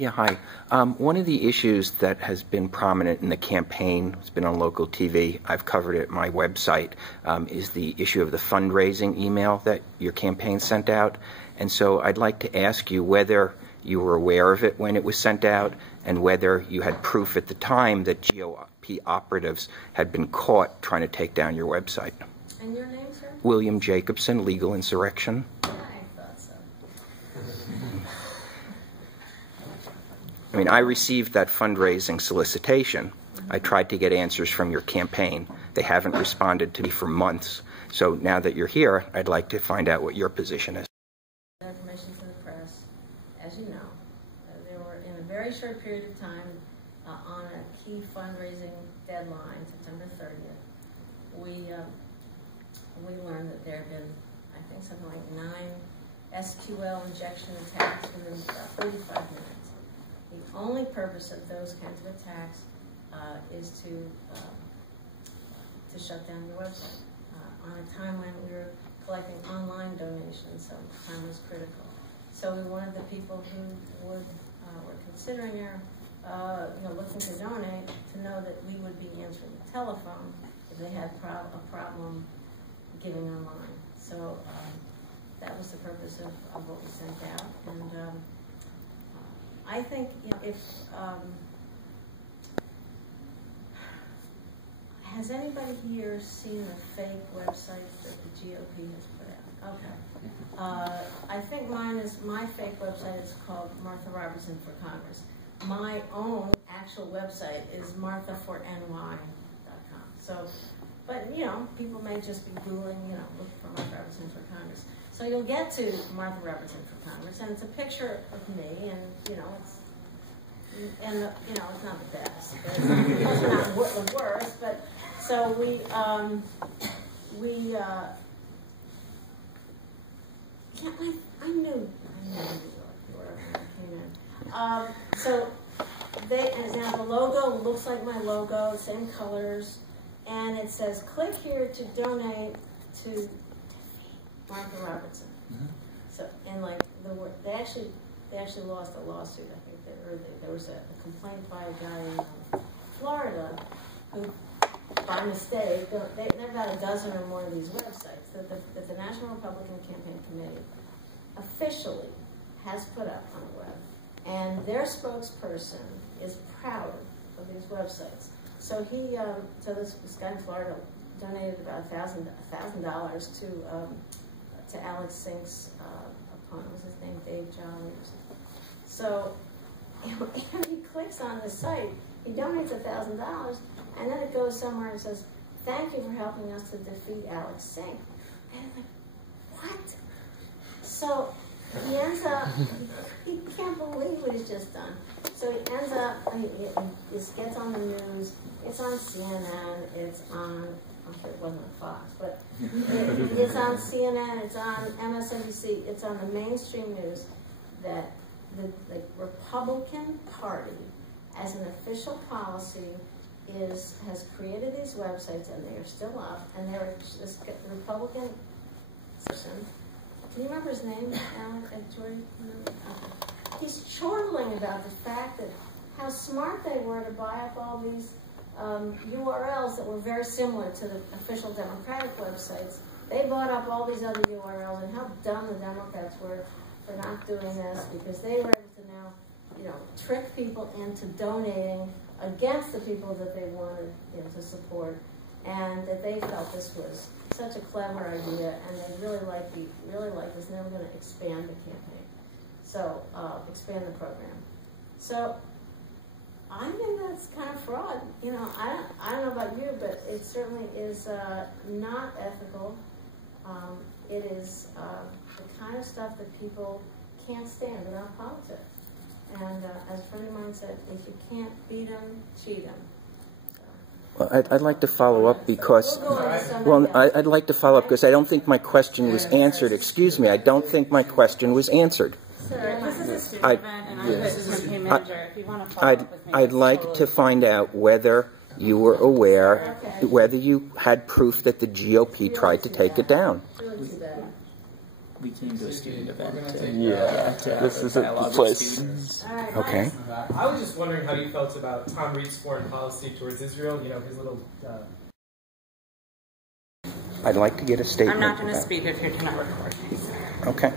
Yeah, hi. One of the issues that has been prominent in the campaign, it's been on local TV, I've covered it at my website, is the issue of the fundraising email that your campaign sent out. And so I'd like to ask you whether you were aware of it when it was sent out and whether you had proof at the time that GOP operatives had been caught trying to take down your website. And your name, sir? William Jacobson, Legal Insurrection. I thought so. I mean, I received that fundraising solicitation. I tried to get answers from your campaign. They haven't responded to me for months. So now that you're here, I'd like to find out what your position is. Information to the press, as you know, there were, in a very short period of time, on a key fundraising deadline, September 30th, we learned that there had been, I think, something like 9 SQL injection attacks within about 35 minutes. The only purpose of those kinds of attacks is to shut down your website on a time when we were collecting online donations, so time was critical. So we wanted the people who were considering looking to donate to know that we would be answering the telephone if they had a problem giving online. So that was the purpose of what we sent out. And I think if has anybody here seen the fake website that the GOP has put out? Okay. I think my fake website is called Martha Robertson for Congress. My own actual website is marthaforny.com. So, but people may just be Googling, looking for Martha Robertson for Congress. So you'll get to Martha Robertson for Congress, and it's a picture of me, and it's not the best. It's not the worst, but so I knew you were when I came in. So now the logo looks like my logo, same colors, and it says, "Click here to donate to Martha Robertson." Mm-hmm. So, and like they actually lost a lawsuit. I think there was a complaint by a guy in Florida who, by mistake, they've got a dozen or more of these websites that the National Republican Campaign Committee officially has put up on the web, and their spokesperson is proud of these websites. So this guy in Florida donated about $1,000 to Alex Sink's opponent. Was his name Dave Jolly or something? So and he clicks on the site, he donates $1,000, and then it goes somewhere and says, "Thank you for helping us to defeat Alex Sink." And I'm like, what? So he ends up, he can't believe what he's just done. So he ends up, it gets on the news, it's on CNN, it's on, I'm sure it wasn't on Fox, but it's on CNN, it's on MSNBC, it's on the mainstream news that the Republican Party, as an official policy, has created these websites, and they are still up, and they're this Republican person. Can you remember his name, George? He's chortling about the fact that how smart they were to buy up all these URLs that were very similar to the official Democratic websites. They bought up all these other URLs, and how dumb the Democrats were for not doing this, because they were able to now, trick people into donating against the people that they wanted to support, and that they felt this was such a clever idea, and they really liked this, and they were going to expand the campaign, so expand the program. So I think that's kind of fraud. I don't know about you, but it certainly is not ethical. It is the kind of stuff that people can't stand without politics. And as a friend of mine said, if you can't beat them, cheat them. Well, I'd like to follow up because, I'd like to follow up because I don't think my question was answered. Excuse me, I don't think my question was answered. Sir, this is a student event, and this is a campaign manager. If you want to follow up with me. I'd like to find out whether you were aware, whether you had proof that the GOP tried to take it down. we came to a student event. To this isn't the place. Okay. I was just wondering how you felt about Tom Reed's foreign policy towards Israel. You know, his little. I'd like to get a statement. I'm not going to speak if you're not recording. Okay.